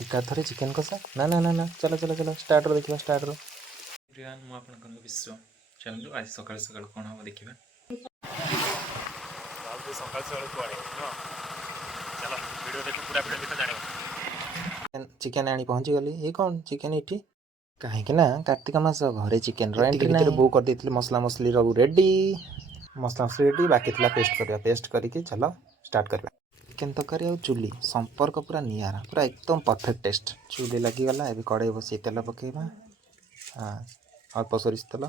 एकाथरे chicken कषा ना ना ना ना चलो चलो चलो स्टार्ट रो देखिबा स्टार्ट रो प्रियान मु आपन विश्व चलू आज सकाळ सकाळ कोण हम देखिबा आज सकाळ सकाळ कोडे नो चलो वीडियो देखो पूरा वीडियो देखो जाने चिकेन आनी पहुंची गली ये कौन चिकेन इठी कहीं ना कार्तिक मास घरे चिकेन रो एंट्री ना बो कर देथिले मसला मसली रो रेडी मसला मसली रेडी बाकी थिला पेस्ट करके चलो स्टार्ट करबा चिकेन तरकारी और चुली संपर्क पूरा नियारा पूरा एकदम परफेक्ट टेस्ट चुली लगिगला ए कड़े बस तेल पकेबा हाँ अल्प सोरिष तेल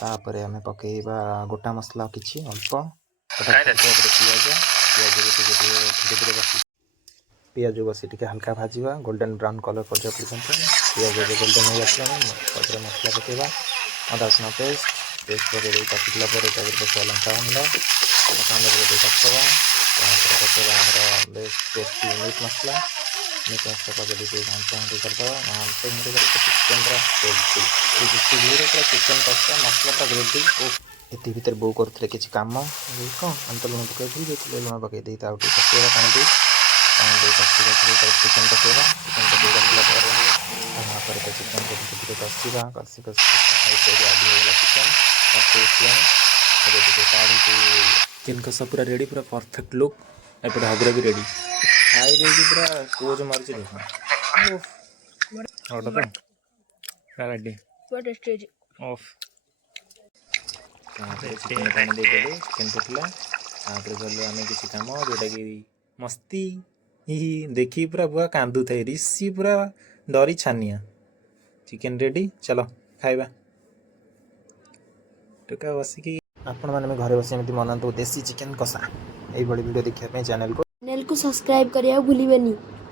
तापर आम पकेबा गोटा मसला किसी अल्प पियाज बस टे हल्का भाजवा गोल्डन ब्राउन कलर पर पियाज गोल्डन हो गया मसला पकेबा अदा रसुण पेस्ट पकड़ा पकड़ा लंका पकड़ा पकड़ा बेस्ट टेस्टी मीट मसला पकड़ घंटा घंटी करदे घंटे घंटे चिकेन पूरा चिकेन कषा मसला पूरा ग्रेवी ये भितर बो करते किसी कम कौन आम तो लुण पकई लुण पकई कषा पानी चिकेन पकड़ा चिकेन पकई रखला चिकेन को कषा कषी चिकेन चिकेन कषा पूरा रेडी पूरा परफेक्ट लुक एपटे हगरा भी रेडी खाई देगी पूरा कोज मारची देखो ऑर्डर तो ready What stage? Of chicken पानी दे देले चिकेन फुटला तापर गलो आमे किसी काम जोटा कि मस्ती ही देखी पूरा बुआ कांदू थे ऋषि पूरा डरी छानिया चिकेन रेडी चलो खाइबा टका बसिकी आपण माने घरे बसी एमती मनातु देसी चिकेन कषा यही वीडियो देखिए चैनल को चैनल को सब्सक्राइब करिया भूलिबेनी।